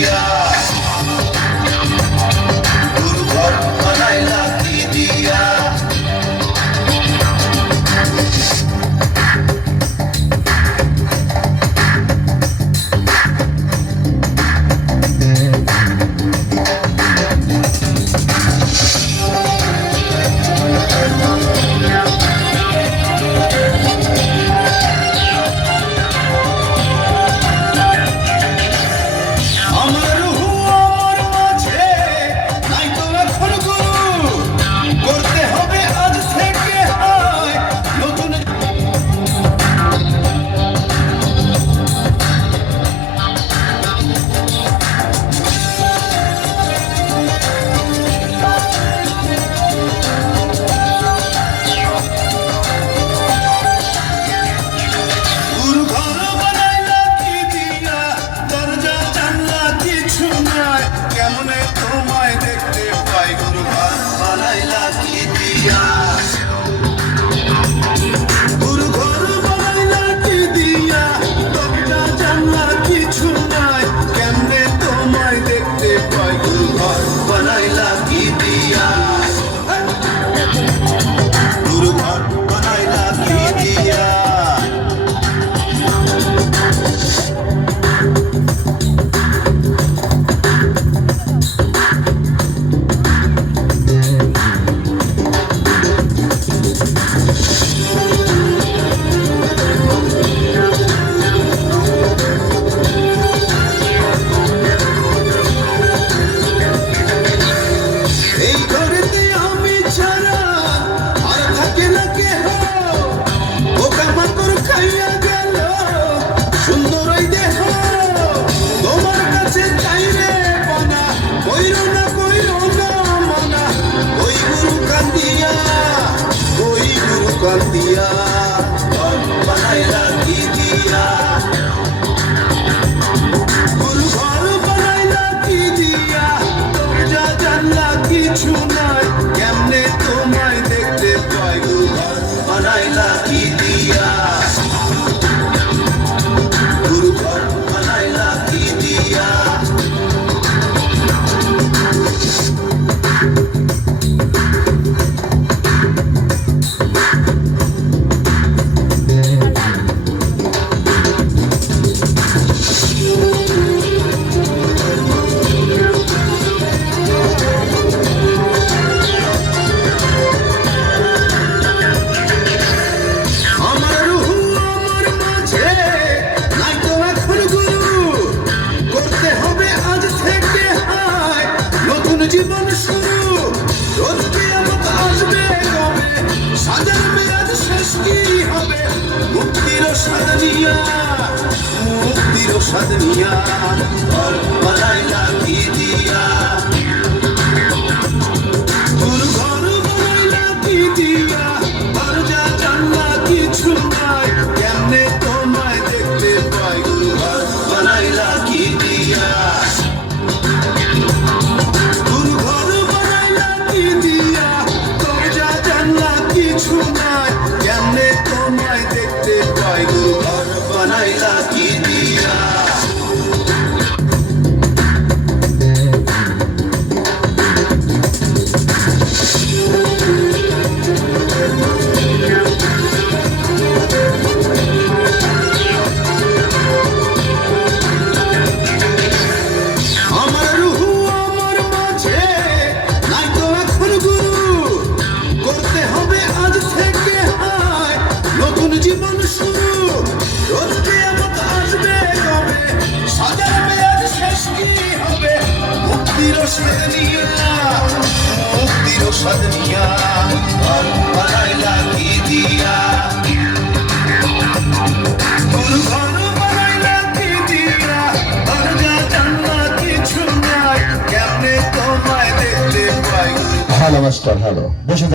দিয়া দুর্ঘর বানাইলা কি দিয়া কেমনে তোমায় দেখতে পাই গুরু ঘর বানাইলা কি দিয়া গুরু ঘর বানাইলা কি দিয়া দরজা জানলা কিছু নাই কেমনে তোমায় দেখতে পাই গুরু ঘর বানাইলা কি দিয়া গুরু ঘর বানাইলা কি দিয়া দিয়া ঘর বানাইলা কি দিয়া গুরু ঘর বানাইলা কি দিয়া দরজা জানলা কিছু নাই কেমনে তোমায় দেখতে পাই গুরু ঘর বানাইলা কি দিয়া গুরু ঘর বানাইলা কি দিয়া জীবন শুরু রোজ কিয়ামত আসবে কবে সাজার মেয়াদ শেষ কি হবে মুক্তির স্বাদ নিয়া ঘর বানাইলা কি দিয়া গুরু ঘর বানাইলা কি দিয়া দরজা জানলা কিছু নাই কেমনে তোমায় দেখতে পাই গুরু ঘর বানাইলা কি দিয়া কিছু নাই কেমনে তোমায় দেখতে পাই গুরু ঘর বানাইলা কি দিয়া আমার রুহু আমার মাঝে নাই তো এখন গুরু করতে হবে আজ থেকে হায় নতুন জীবন শুরু রোজ কিয়ামত আসবে কবে সাজার মেয়াদ শেষ কি হবে মুক্তির স্বাদ নিয়া ঘর বানাইলা কি দিয়া গুরু ঘর বানাইলা কি দিয়া দরজা জানলা কিছু নাই কেমনে তোমায় দেখতে পাই ভালো মাস্টার ভালো বসে